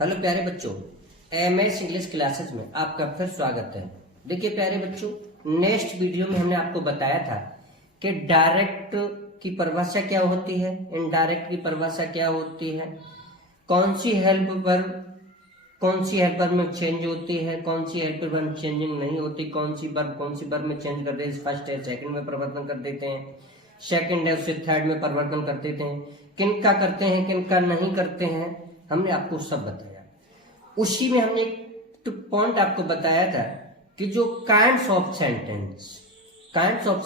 Hello प्यारे बच्चों, MS English classes में आपका फिर स्वागत है। देखिए प्यारे बच्चों, नेक्स्ट वीडियो में हमने आपको बताया था कि डायरेक्ट की परिभाषा क्या होती है, इनडायरेक्ट की परिभाषा क्या होती है, कौन सी हेल्प वर्ब में चेंज होती है, कौन सी हेल्प वर्ब चेंजिंग नहीं होती, कौन सी वर्ब में चेंज कर देते हैं, फर्स्ट है सेकंड में परिवर्तन कर देते हैं, सेकंड है उससे थर्ड में परिवर्तन कर देते हैं, किनका करते हैं किनका नहीं करते हैं, हमने आपको सब बताया। उसी में हमने एक पॉइंट आपको बताया था कि जो काइंड्स ऑफ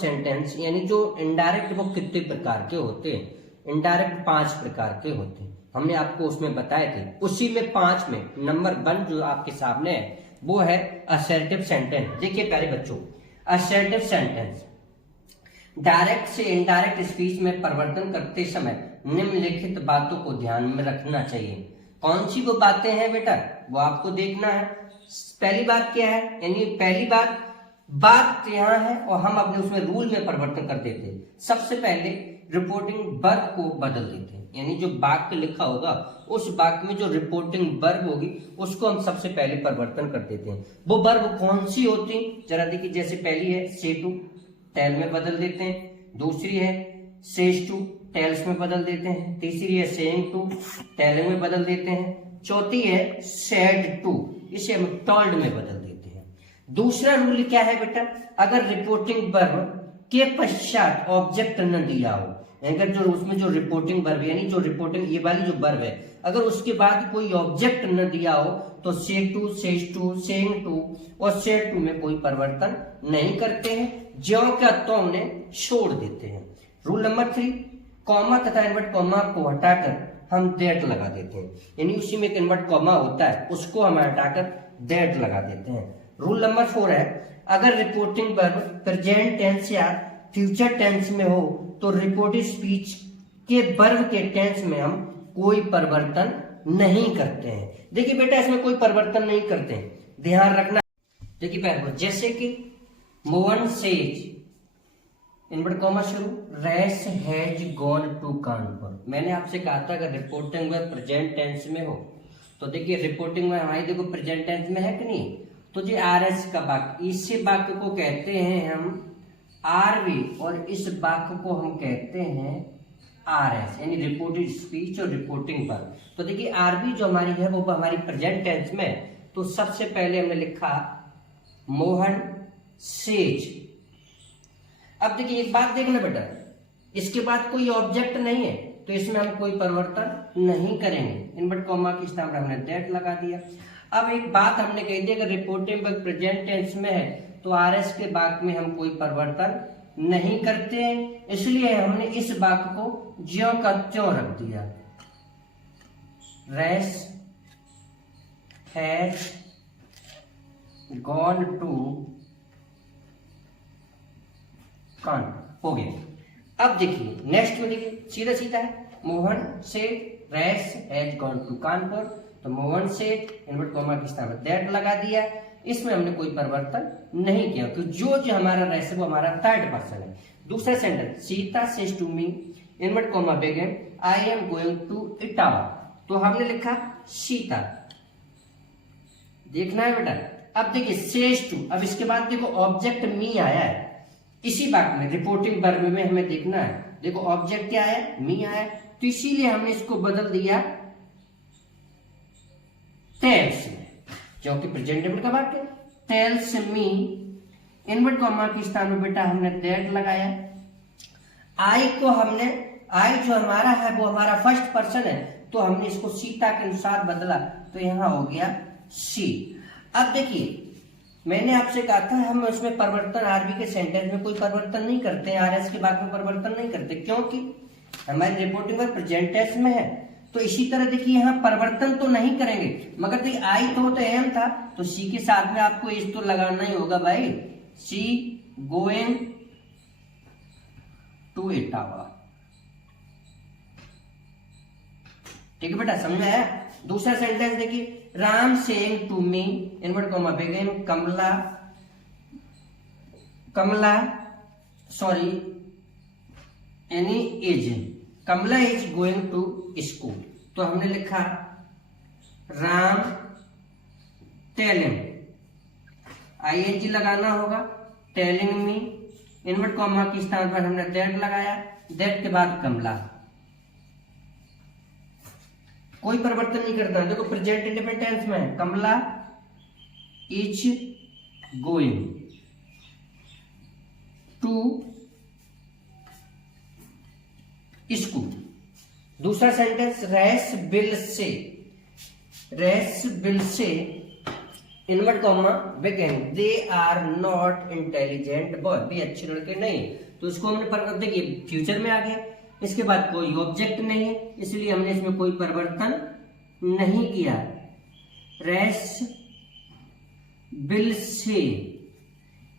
सेंटेंस यानी जो इनडायरेक्ट वो कितने प्रकार के होते हैं, इनडायरेक्ट 5 प्रकार के होते हैं, हमने आपको उसमें बताए थे। उसी में 5 में नंबर 1 जो आपके सामने है वो है असर्टिव सेंटेंस। देखिए प्यारे बच्चों, असर्टिव सेंटेंस डायरेक्ट से इनडायरेक्ट स्पीच में परिवर्तन करते समय निम्नलिखित बातों को ध्यान में रखना चाहिए। कौन सी वो बातें हैं बेटा, वो आपको देखना है। पहली बात क्या है, यानी पहली बात यहाँ है और हम अपने उसमें रूल में परिवर्तन कर देते हैं। सबसे पहले रिपोर्टिंग वर्ब को बदल देते हैं, यानी जो वाक्य लिखा होगा उस वाक्य में जो रिपोर्टिंग वर्ब होगी उसको हम सबसे पहले परिवर्तन कर देते हैं। वो वर्ब कौन सी होती जरा देखिए, जैसे पहली है से टू टेल में बदल देते हैं, दूसरी है सेज टू टेल्स में बदल देते हैं, तीसरी है सेइंग टू टेलिंग में बदल देते हैं, चौथी है सेड टू, इसे हम टोल्ड में बदल देते हैं। दूसरा रूल क्या है बेटा, अगर रिपोर्टिंग वर्ब के पश्चात ऑब्जेक्ट न दिया हो, अगर जो उसमें जो रिपोर्टिंग वर्ब यानी जो रिपोर्टिंग ये वाली जो वर्ब है अगर उसके बाद कोई ऑब्जेक्ट न दिया हो तो say to says to saying to और सेड टू में कोई परिवर्तन नहीं करते हैं, ज्यों का त्यों उन्हें छोड़ देते हैं। रूल नंबर 3, कॉमा तथा इन्वर्ट कॉमा को हटाकर हम दैट लगा देते हैं, यानी उसी में एक इन्वर्ट कॉमा होता है उसको हम हटाकर दैट लगा देते हैं। रूल नंबर 4 है, अगर रिपोर्टिंग वर्ब प्रेजेंट टेंस या फ्यूचर टेंस में हो तो रिपोर्टेड स्पीच के वर्ब के टेंस में हम कोई परिवर्तन नहीं करते हैं। देखिए बेटा, इसमें कोई परिवर्तन नहीं करते हैं, ध्यान रखना। देखिए पहले जैसे कि मोहन सेज इनवर्ट कॉमा शुरू, रेस हैज गॉन टू कानपुर। मैंने आपसे कहा था अगर रिपोर्टिंग वर्ब प्रेजेंट टेंस में हो तो देखिए रिपोर्टिंग में हमारी देखो प्रेजेंट टेंस में है कि नहीं, तो जो आरएस का वाक्य, इसी वाक्य को कहते हैं हम आरवी और इस वाक्य को हम कहते हैं आरएस, यानी रिपोर्टेड स्पीच और रिपोर्टिंग वर्ब। तो देखिए आरवी जो हमारी है वो हमारी प्रेजेंट टेंस में, तो सबसे पहले हमने लिखा मोहन सेज। अब देखिए एक बात देखना बेटा, इसके बाद कोई ऑब्जेक्ट नहीं है तो इसमें हम कोई परिवर्तन नहीं करेंगे, इन्वर्ट कॉमा की स्थान पर हमने दैट लगा दिया। अब एक बात हमने कही थी अगर रिपोर्टिंग वर्ब प्रेजेंट टेंस में है तो आरएस के वाक्य में हम कोई परिवर्तन नहीं करते हैं, इसलिए हमने इस वाक्य को ज्यों का त्यों रख दिया। रेस हैज गॉन टू कान हो गया। अब देखिए नेक्स्ट में देखिए सीधा सीधा है, मोहन से रेस हैज गॉन टू कानपुर, तो मोहन से इन्वर्ट कॉमा के स्थान पर दैट लगा दिया, इसमें हमने कोई परिवर्तन नहीं किया तो जो हमारा रेस है वो हमारा थर्ड पर्सन है। दूसरा sentence, Sita says to me invert comma begin I am going to Etawah, तो हमने लिखा सीता, देखना है बेटा। अब देखिए सेज टू, अब इसके बाद देखो ऑब्जेक्ट मी आया है इसी वाक्य में, रिपोर्टिंग वर्ब में हमें देखना है, देखो ऑब्जेक्ट क्या है, मी आया, तो इसीलिए हमने इसको बदल दिया टेल्स में, जो कि प्रेजेंट का वाक्य है। टेल्स मी इन्वर्ट कॉमा के स्थान में बेटा हमने दैट लगाया। आई को हमने, आई जो हमारा है वो हमारा फर्स्ट पर्सन है तो हमने इसको सीता के अनुसार बदला, तो यहां हो गया सी। अब देखिए मैंने आपसे कहा था हम उसमें परिवर्तन आरबी के सेंटेंस में कोई परिवर्तन नहीं करते हैं, आरएस के वाक्य में परिवर्तन नहीं करते, क्योंकि हमारी रिपोर्टिंग वर्ब प्रेजेंट टेंस में है। तो इसी तरह देखिए यहाँ परिवर्तन तो नहीं करेंगे, मगर देखिए आई तो एम था तो सी के साथ में आपको इस तो लगाना ही होगा भाई, सी गोइंग टू इटावा, ठीक है बेटा, समझ में आया। दूसरा सेंटेंस देखिए, Ram saying to me invert comma begin Kamala sorry any is Kamala is going to school, तो हमने लिखा राम टेलिंग, ING लगाना होगा, टेलिंग मी, इनवर्ट कॉमा के स्थान पर हमने दैट लगाया, दैट के बाद कमला, कोई परिवर्तन नहीं करता है। देखो प्रेजेंट इंडेफिनिट टेंस में है, Kamala is going to school. दूसरा सेंटेंस, रेस बिल says invert comma begin, they are not intelligent boy, भी अच्छे लड़के नहीं। तो इसको हमने परिवर्तन, देखिए फ्यूचर में आ गए, इसके बाद कोई ऑब्जेक्ट नहीं है, इसलिए हमने इसमें कोई परिवर्तन नहीं किया। रेस बिल से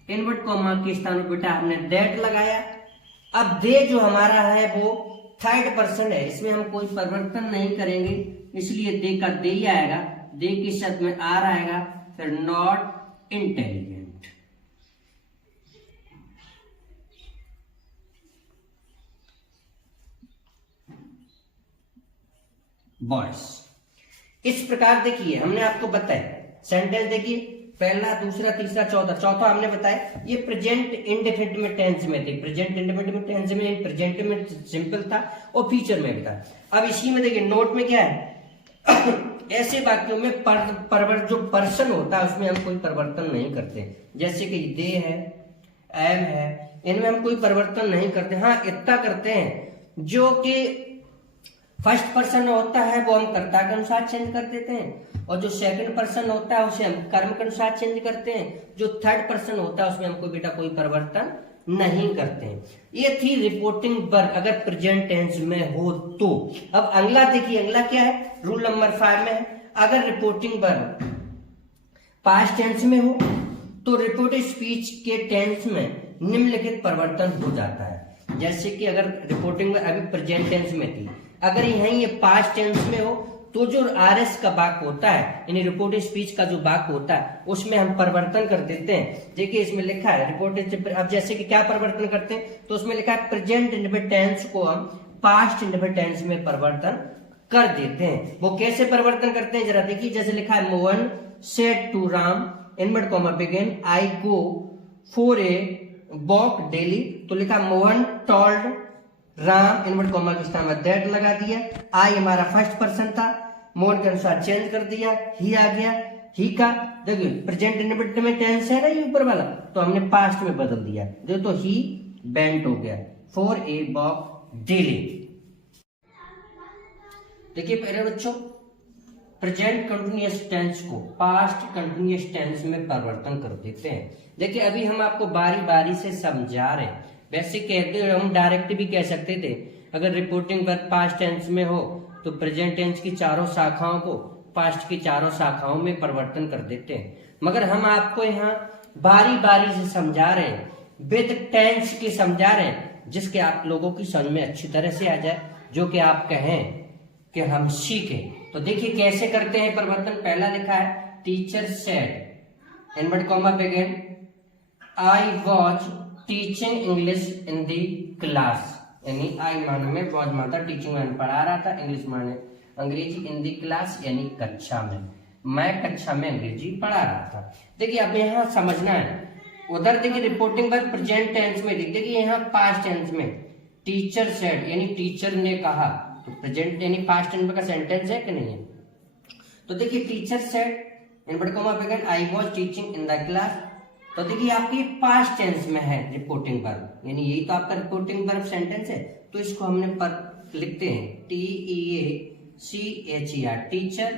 इनवर्ट कॉमा के स्थान पर बेटा हमने दैट लगाया। अब दे जो हमारा है वो थर्ड पर्सन है, इसमें हम कोई परिवर्तन नहीं करेंगे, इसलिए दे का दे ही आएगा, दे के शब्द में आर आएगा, फिर नॉट इंटेलिजेंट। बॉयज, इस प्रकार देखिए हमने आपको बताया सेंटेंस, देखिए पहला, दूसरा, तीसरा, चौथा हमने बताया ये प्रेजेंट इंडेफिनिट में टेंस में थे। प्रेजेंट इंडेफिनिट में टेंस में, प्रेजेंट में सिंपल था और फ्यूचर में भी था। अब इसी में देखिए नोट में क्या है ऐसे वाक्यों में जो पर्सन होता है उसमें हम कोई परिवर्तन नहीं करते, जैसे कि दे है, एम है, इनमें हम कोई परिवर्तन नहीं करते। हाँ इतना करते हैं जो कि फर्स्ट पर्सन होता है वो हम कर्ता के अनुसार चेंज कर देते हैं, और जो सेकंड पर्सन होता है उसे हम कर्म के अनुसार चेंज करते हैं, जो थर्ड पर्सन होता है उसमें हम कोई बेटा कोई परिवर्तन नहीं करते हैं। ये थी रिपोर्टिंग वर्ब अगर प्रेजेंट टेंस में हो तो। अब अगला देखिए, अगला क्या है, रूल नंबर 5 में है, अगर रिपोर्टिंग वर्ब पास्ट टेंस में हो तो रिपोर्टेड स्पीच के टेंस में निम्नलिखित परिवर्तन हो जाता है। जैसे कि अगर रिपोर्टिंग में अभी प्रेजेंट टेंस में थी, अगर यहीं ये पास्ट टेंस में हो तो जो RS का वाक्य होता है यानी रिपोर्टेड स्पीच का जो वाक्य होता है उसमें हम परिवर्तन कर देते हैं। देखिए इसमें लिखा है रिपोर्टेड, अब जैसे कि क्या परिवर्तन करते हैं तो उसमें लिखा है प्रेजेंट इंडेफिनिट टेंस को हम पास्ट इंडेफिनिट टेंस में परिवर्तन कर देते हैं। वो कैसे परिवर्तन करते हैं जरा देखिए, जैसे लिखा है Mohan said to Ram invert comma begin I go for a walk daily, तो लिखा Mohan told Ram invert comma के स्थान में दैट लगा दिया, आई हमारा फर्स्ट पर्सन था, मोहन के अनुसार चेंज कर दिया, ही आ गया, ही का देखिए प्रेजेंट इंडेफिनिट में टेंस है ना ये ऊपर वाला, तो हमने पास्ट में बदल दिया, तो ही वेंट हो गया फॉर ए वॉक डेली। देखिए पहले बच्चों प्रेजेंट कंटिन्यूअस टेंस को पास्ट कंटिन्यूअस टेंस में परिवर्तन कर देते हैं। देखिए अभी हम आपको बारी बारी से समझा रहे हैं, वैसे कहते हैं हम डायरेक्ट भी कह सकते थे, अगर रिपोर्टिंग वर्ब पास्ट टेंस में हो तो प्रेजेंट टेंस की चारों शाखाओं को पास्ट की चारों शाखाओं में परिवर्तन कर देते हैं, मगर हम आपको यहाँ बारी बारी से समझा रहे हैं, विद टेंस की समझा रहे हैं, जिसके आप लोगों की समझ में अच्छी तरह से आ जाए, जो कि आप कहें कि हम सीखें। तो देखिए कैसे करते हैं परिवर्तन। पहला लिखा है teacher said invert comma begin I was teaching English in the class, यानी आई माने में वाज माता टीचिंग मैंने पढ़ा रहा था, इंग्लिश माने अंग्रेजी, इन दी क्लास यानी कक्षा में, मैं कक्षा में अंग्रेजी पढ़ा रहा था। देखिए अब यहाँ समझना है, उधर देखिए रिपोर्टिंग वर्ब प्रेजेंट टेंस में, देखिए यहाँ पास्ट टेंस में टीचर सेड यानी टीचर ने कहा, तो प्रेजेंट यानी पास्ट टेंस का सेंटेंस है कि नहीं है। तो देखिए teacher said invert comma begin I was teaching in the class, तो देखिए आपकी पास्ट टेंस में है रिपोर्टिंग वर्ब, यानी यही तो आपका रिपोर्टिंग वर्ब सेंटेंस है, तो इसको हमने पर लिखते हैं TEACHER teacher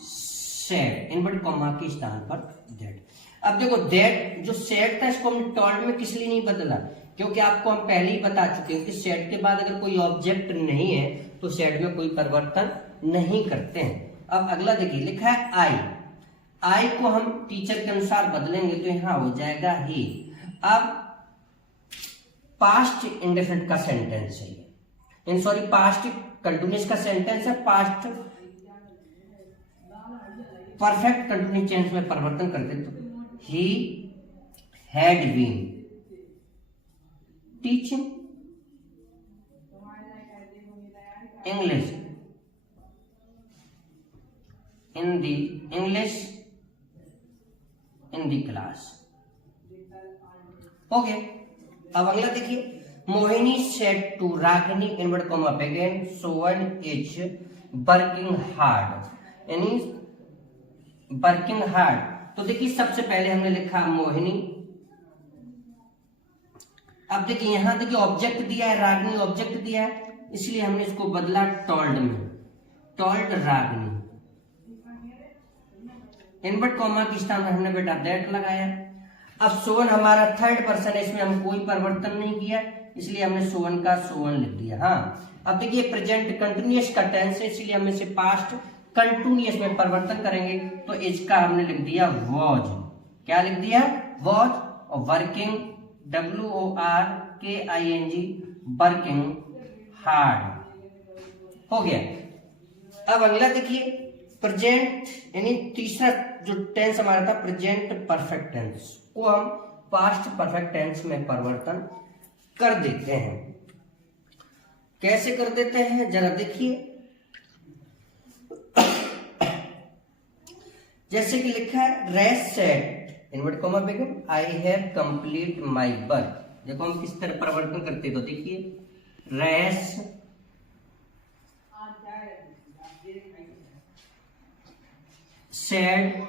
said invert comma के स्थान पर दैट। अब देखो दैट जो सेड था इसको हमने टोल्ड में किस लिए नहीं बदला, क्योंकि आपको हम पहले ही बता चुके हैं कि सेड के बाद अगर कोई ऑब्जेक्ट नहीं है तो सेड में कोई परिवर्तन नहीं करते हैं। अब अगला देखिए लिखा है आई को हम टीचर के अनुसार बदलेंगे तो यहां हो जाएगा ही। अब पास्ट इंडेफिनिट का सेंटेंस है ये, सॉरी पास्ट कंटिन्यूअस का सेंटेंस है, पास्ट परफेक्ट कंटिन्यूअस टेंस में परिवर्तन कर दे तो ही had been teaching English in the English in the class। Okay, अब अगला देखिए, Mohini said to Ragini invert comma begin Sovan is working hard, यानी वर्किंग हार्ड। तो देखिए सबसे पहले हमने लिखा मोहिनी, अब देखिए यहां देखिए ऑब्जेक्ट दिया है, रागिनी ऑब्जेक्ट दिया है, इसलिए हमने इसको बदला टोल्ड में, टोल्ड रागिनी। इनवर्ट कॉमा की स्थान पर हमने बेटा दैट लगाया। अब सोवन हमारा थर्ड पर्सन है, इसमें हम कोई परिवर्तन नहीं किया, इसलिए हमने सोवन का सोवन लिख दिया। हाँ, अब देखिए प्रेजेंट कंटिन्यूअस का टेंस है, इसलिए हम इसे पास्ट कंटिन्यूअस में परिवर्तन करेंगे, तो इज का हमने लिख दिया वॉज। क्या लिख दिया? वॉज। और वर्किंग WORKING, वर्किंग हार्ड हो गया। अब अगला देखिए प्रेजेंट, यानी तीसरा जो टेंस हमारा था प्रेजेंट परफेक्ट टेंस, को हम पास्ट परफेक्ट टेंस में परिवर्तन कर देते हैं। कैसे कर देते हैं जरा देखिए, जैसे कि लिखा है रेस said invert comma begin I have complete my work. देखो हम किस तरह परिवर्तन करते हैं, तो देखिए रेस सेड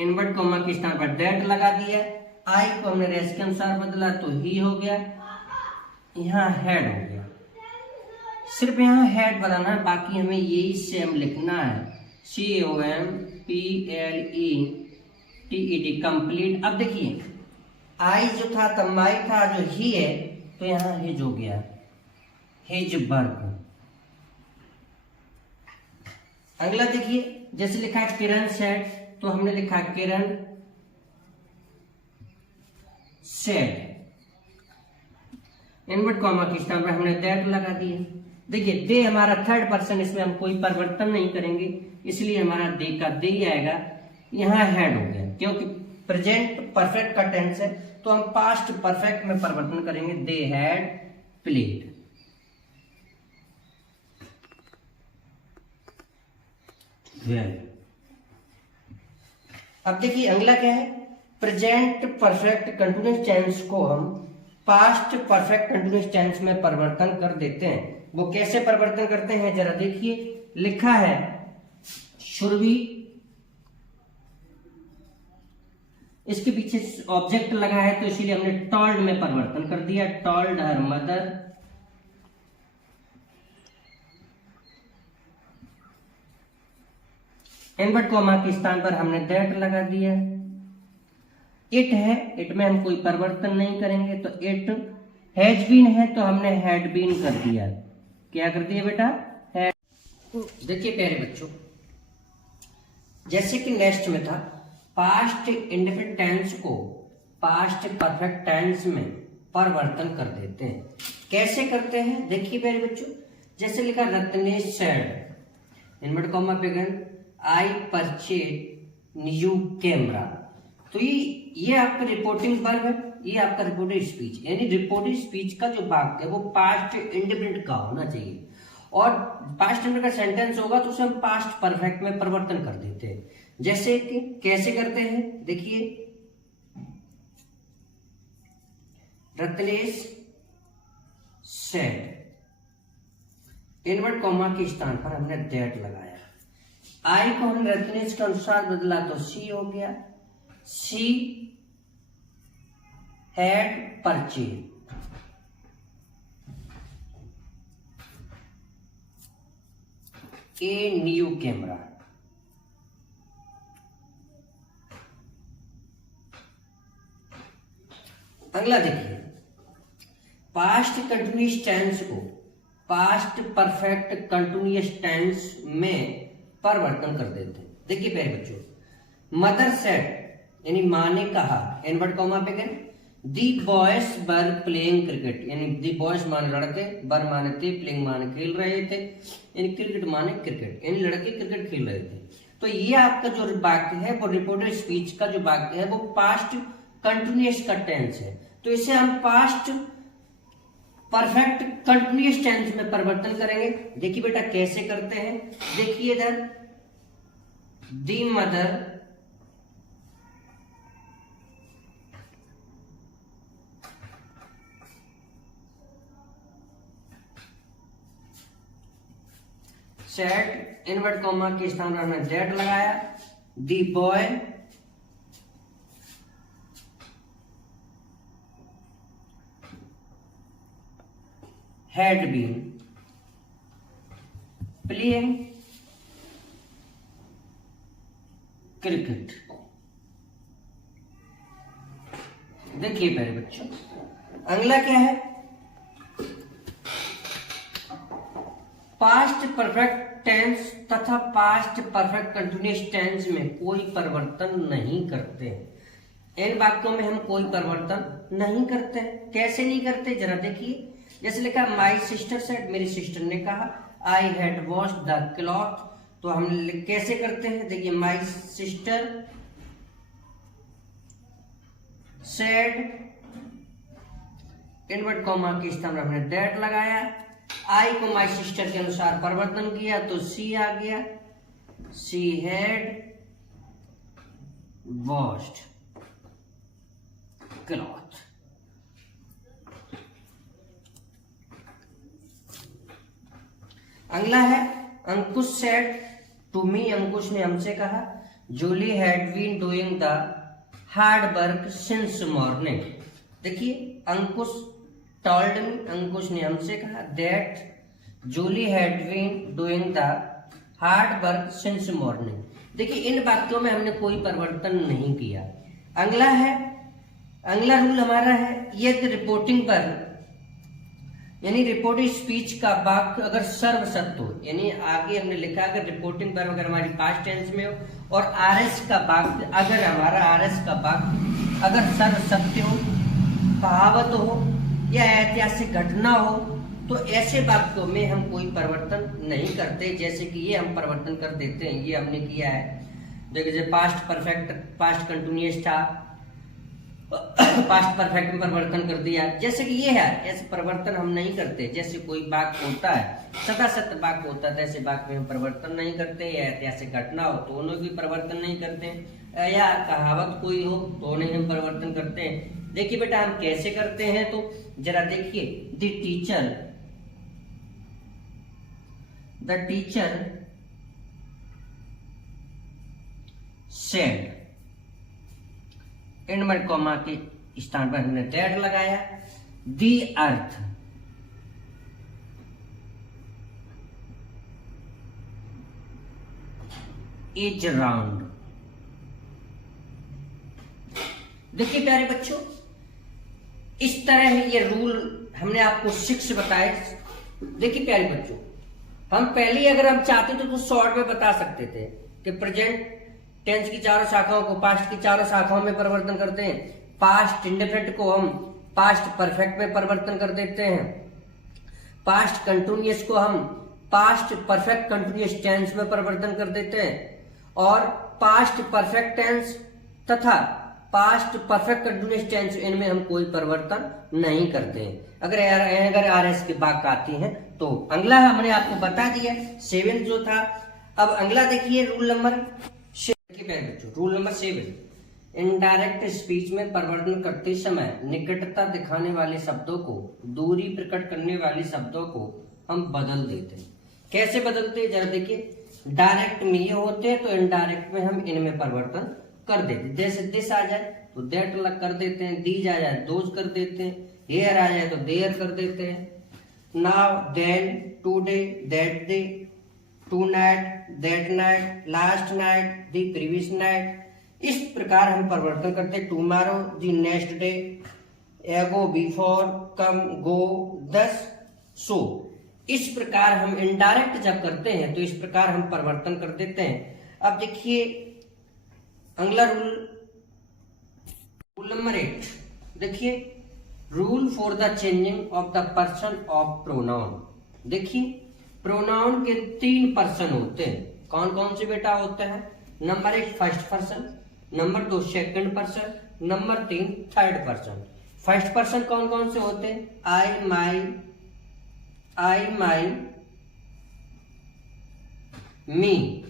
इनवर्ट कॉमा के स्थान पर दैट लगा दिया, आई को हमने रेस के अनुसार बदला तो ही हो गया, यहाँ हेड हो गया। सिर्फ यहाँ हेड बनाना है, बाकी हमें यही सेम लिखना है, COMPLETED कंप्लीट। अब देखिए आई जो था तमाई था, जो ही है तो यहाँ हिज हो गया, हिज वर्क। अगला देखिए जैसे लिखा है किरण सेड, तो हमने लिखा किरण सेड, इनवर्ट कॉमा के स्थान पर हमने दैट लगा दिया। देखिए दे हमारा थर्ड पर्सन, इसमें हम कोई परिवर्तन नहीं करेंगे, इसलिए हमारा दे का दे ही आएगा। यहाँ हेड हो गया, क्योंकि प्रेजेंट परफेक्ट का टेंस है, तो हम पास्ट परफेक्ट में परिवर्तन करेंगे, दे हैड प्लेड। अब देखिए अगला क्या है, प्रेजेंट परफेक्ट कंटिन्यूअस टेंस को हम पास्ट परफेक्ट कंटिन्यूअस टेंस में परिवर्तन कर देते हैं। वो कैसे परिवर्तन करते हैं जरा देखिए, लिखा है शुरवी, इसके पीछे ऑब्जेक्ट लगा है, तो इसीलिए हमने टॉल्ड में परिवर्तन कर दिया, told her mother invert comma के स्थान पर हमने दैट लगा दिया। इट है, इट में हम कोई परिवर्तन नहीं करेंगे, तो इट हैज बीन है तो हमने हैड बीन कर दिया। क्या कर दिया बेटा? हैड। देखिए प्यारे बच्चों, जैसे कि नेक्स्ट में था पास्ट इंडेफिनिट टेंस को पास्ट परफेक्ट टेंस में परिवर्तन कर देते हैं। कैसे करते हैं देखिए प्यारे बच्चों, जैसे लिखा Ratnesh said invert comma begin I purchase new camera, तो ये आपका रिपोर्टिंग वर्ब है, ये आपका रिपोर्टेड स्पीच, यानी रिपोर्टेड स्पीच का जो वाक्य है वो पास्ट इंडेफिनिट का होना चाहिए, और पास्ट इंडेफिनिट का सेंटेंस होगा तो उसे हम पास्ट परफेक्ट में परिवर्तन कर देते हैं। जैसे कि कैसे करते हैं देखिए, रत्नेश सेड इनवर्ट कॉमा के स्थान पर हमने दैट लगाया, आई को हमने रत्नेश के अनुसार बदला तो सी हो गया, she had purchase, a new camera. अगला देखिए, पास्ट कंटिन्यूअस टेंस को पास्ट परफेक्ट कंटिन्यूअस टेंस में परिवर्तन कर देते हैं। देखिए प्यारे बच्चों, मदर सेड यानी माँ ने कहा invert comma begin the boys were playing cricket, यानी दी बॉयज माने लड़के, वर माने थे, प्लेइंग माने खेल रहे थे, यानी क्रिकेट माने क्रिकेट, यानी लड़के क्रिकेट खेल रहे थे। तो ये आपका जो वाक्य है वो रिपोर्टेड स्पीच का जो वाक्य है वो पास्ट कंटिन्यूअस का टेंस है, तो इसे हम पास्ट परफेक्ट कंटिन्यूअस टेंस में परिवर्तन करेंगे। देखिए बेटा कैसे करते हैं, देखिए इधर the mother said, invert comma के स्थान पर हमने दैट लगाया। The boy had been playing cricket. देखिए प्यारे बच्चों, अगला क्या है, पास्ट परफेक्ट टेंस तथा पास्ट परफेक्ट कंटिन्यूअस टेंस में कोई परिवर्तन नहीं करते हैं। इन वाक्यों में हम कोई परिवर्तन नहीं करते हैं। कैसे नहीं करते, जरा देखिए। जैसे लिखा माई सिस्टर सेड, मेरी सिस्टर ने कहा। I had washed the cloth, तो हम कैसे करते हैं, देखिए my sister said, invert comma के स्थान पर हमने दैट लगाया। आई को माई सिस्टर के अनुसार परिवर्तन किया तो सी आ गया। She had washed cloth. अगला है अंकुश सेड टू मी, अंकुश ने हमसे कहा। Julie had been doing the hard work since morning. देखिए अंकुश टोल्ड मी, अंकुश ने हमसे कहा that Julie had been doing the hard work since morning. देखिए इन वाक्यों में हमने कोई परिवर्तन नहीं किया। अगला है, अगला रूल हमारा है, यदि रिपोर्टिंग पर यानी रिपोर्टिंग स्पीच का वाक्य अगर सर्वसत्य हो, यानी आगे हमने लिखा अगर रिपोर्टिंग पर अगर हमारी पास्ट टेंस में हो और आरएस का वाक्य अगर हमारा आरएस का वाक्य अगर सर्वसत्य हो, कहावत हो या ऐतिहासिक घटना हो, तो ऐसे वाक्यों में हम कोई परिवर्तन नहीं करते। जैसे कि ये हम परिवर्तन कर देते हैं, ये हमने किया है। देखिए पास्ट परफेक्ट पास्ट कंटिन्यूअस था, पास्ट परफेक्ट में परिवर्तन कर दिया। जैसे कि ये है, ऐसे परिवर्तन हम नहीं करते। जैसे कोई वाक्य होता है, सदा सत्य वाक्य होता है, ऐसे वाक्य में हम परिवर्तन नहीं करते। या ऐतिहासिक घटना हो तो उन्हें भी परिवर्तन नहीं करते, या कहावत कोई हो तो उन्हें हम परिवर्तन करते हैं। देखिए बेटा हम कैसे करते हैं, तो जरा देखिए। The teacher said, invert comma के स्थान पर हमने दैट लगाया। The earth is round. देखिए प्यारे बच्चों, इस तरह ये रूल हमने आपको 6 बताए। देखिए प्यारे बच्चों, हम पहले अगर हम चाहते तो शॉर्ट में बता सकते थे कि प्रेजेंट टेंस की चारों शाखाओं को पास्ट की चारों शाखाओं में परिवर्तन करते हैं। पास्ट इंडेफिनिट को हम पास्ट परफेक्ट में परिवर्तन कर देते हैं। पास्ट कंटिन्यूअस को हम पास्ट परफेक्ट कंटिन्यूअस टेंस में परिवर्तन कर देते हैं। और पास्ट परफेक्ट टेंस तथा पास्ट परफेक्ट कंटिन्यूअस टेंस, इनमें हम कोई परिवर्तन नहीं करते हैं। अगर आरएस की बात आती है तो अगला हमने आपको बता दिया 7 जो था। अब अगला देखिए रूल नंबर 7, इनडायरेक्ट स्पीच में परिवर्तन करते समय निकटता दिखाने वाले शब्दों को, दूरी प्रकट करने वाले शब्दों को हम बदल देते हैं। कैसे बदलते हैं, जरा देखिए। डायरेक्ट में ये होते हैं तो इनडायरेक्ट में हम इनमें परिवर्तन कर देते हैं। जैसे दिस आ जाए तो दैट अलग कर देते हैं, दीज आ जाए दोज कर देते हैं, हेयर आ जाए तो देयर कर देते हैं, now then today that day, tonight that night, last night the previous night. इस प्रकार हम परिवर्तन करते हैं। Tomorrow the next day, ago before, come go, this, so. इस प्रकार हम इनडायरेक्ट जब करते हैं तो इस प्रकार हम परिवर्तन कर देते हैं। अब देखिए अगला रूल नंबर 8, देखिए rule for the changing of the person of pronoun. देखिए प्रोनाउन के 3 पर्सन होते हैं। कौन कौन से बेटा होते हैं? Number 1 first person, number 2 second person, number 3 third person. First person कौन कौन से होते हैं? I my, me,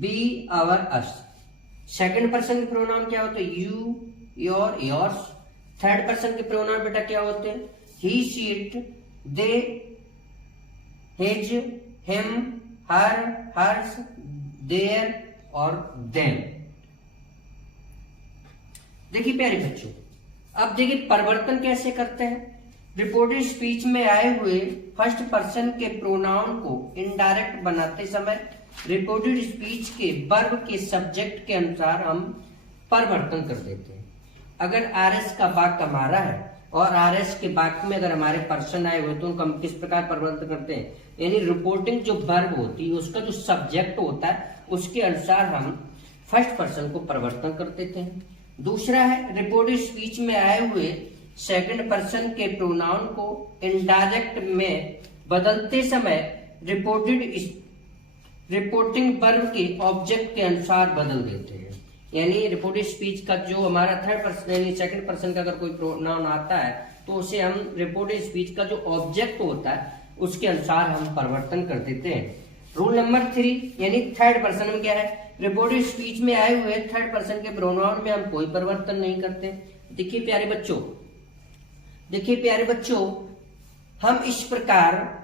we, our, us. Second person के प्रोनाउन क्या होते हैं? You, your, yours. Third person के प्रोनाउन बेटा क्या होते हैं? He, she, it, they, his, him, her, hers, their और देम। देखिए प्यारे बच्चों, अब देखिए परिवर्तन कैसे करते हैं। रिपोर्टेड स्पीच में आए हुए फर्स्ट पर्सन के प्रोनाउन को इनडायरेक्ट बनाते समय रिपोर्टेड स्पीच के वर्ब के सब्जेक्ट के अनुसार हम परिवर्तन कर देते हैं। अगर आरएस का वाक्य हमारा है और आरएस के वाक्य में अगर हमारे पर्सन आए हुए तो उनको हम किस प्रकार परिवर्तन करते हैं? यानी रिपोर्टिंग जो वर्ब होती है उसका जो सब्जेक्ट होता है उसके अनुसार हम फर्स्ट पर्सन को परिवर्तन कर देते हैं। दूसरा है रिपोर्टेड स्पीच में आए हुए सेकंड पर्सन के प्रोनाउन को इनडायरेक्ट में बदलते समय रिपोर्टिंग वर्ब के ऑब्जेक्ट के अनुसार बदल देते हैं। यानी रिपोर्टेड स्पीच का जो हमारा थर्ड पर्सन यानी सेकंड पर्सन का अगर कोई प्रोनाउन आता है तो उसे हम रिपोर्टेड स्पीच का जो ऑब्जेक्ट होता है उसके अनुसार हम परिवर्तन कर देते हैं। रूल नंबर 3 यानी थर्ड पर्सन में क्या है? रिपोर्टेड स्पीच में आए हुए थर्ड पर्सन के प्रोनाउन में हम कोई परिवर्तन नहीं करते। देखिए प्यारे बच्चों, हम इस प्रकार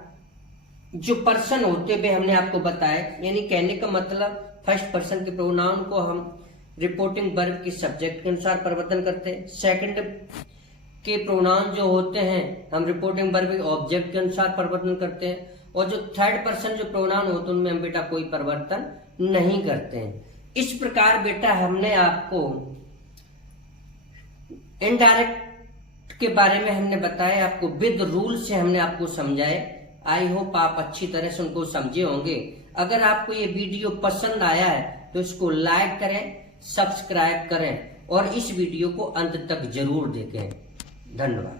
जो पर्सन होते हुए हमने आपको बताया, यानी कहने का मतलब फर्स्ट पर्सन के प्रोनाउन को हम रिपोर्टिंग वर्ब के सब्जेक्ट के अनुसार परिवर्तन करते हैं। सेकंड के प्रोनाउन जो होते हैं हम रिपोर्टिंग वर्ब के ऑब्जेक्ट के अनुसार परिवर्तन करते हैं, और जो थर्ड पर्सन जो प्रोनाउन होते हैं उनमें हम बेटा कोई परिवर्तन नहीं करते हैं। इस प्रकार बेटा हमने आपको इनडायरेक्ट के बारे में हमने बताया, आपको विद रूल से हमने आपको समझाए। आई होप आप अच्छी तरह से उनको समझे होंगे। अगर आपको ये वीडियो पसंद आया है तो इसको लाइक करें, सब्सक्राइब करें और इस वीडियो को अंत तक जरूर देखें। धन्यवाद।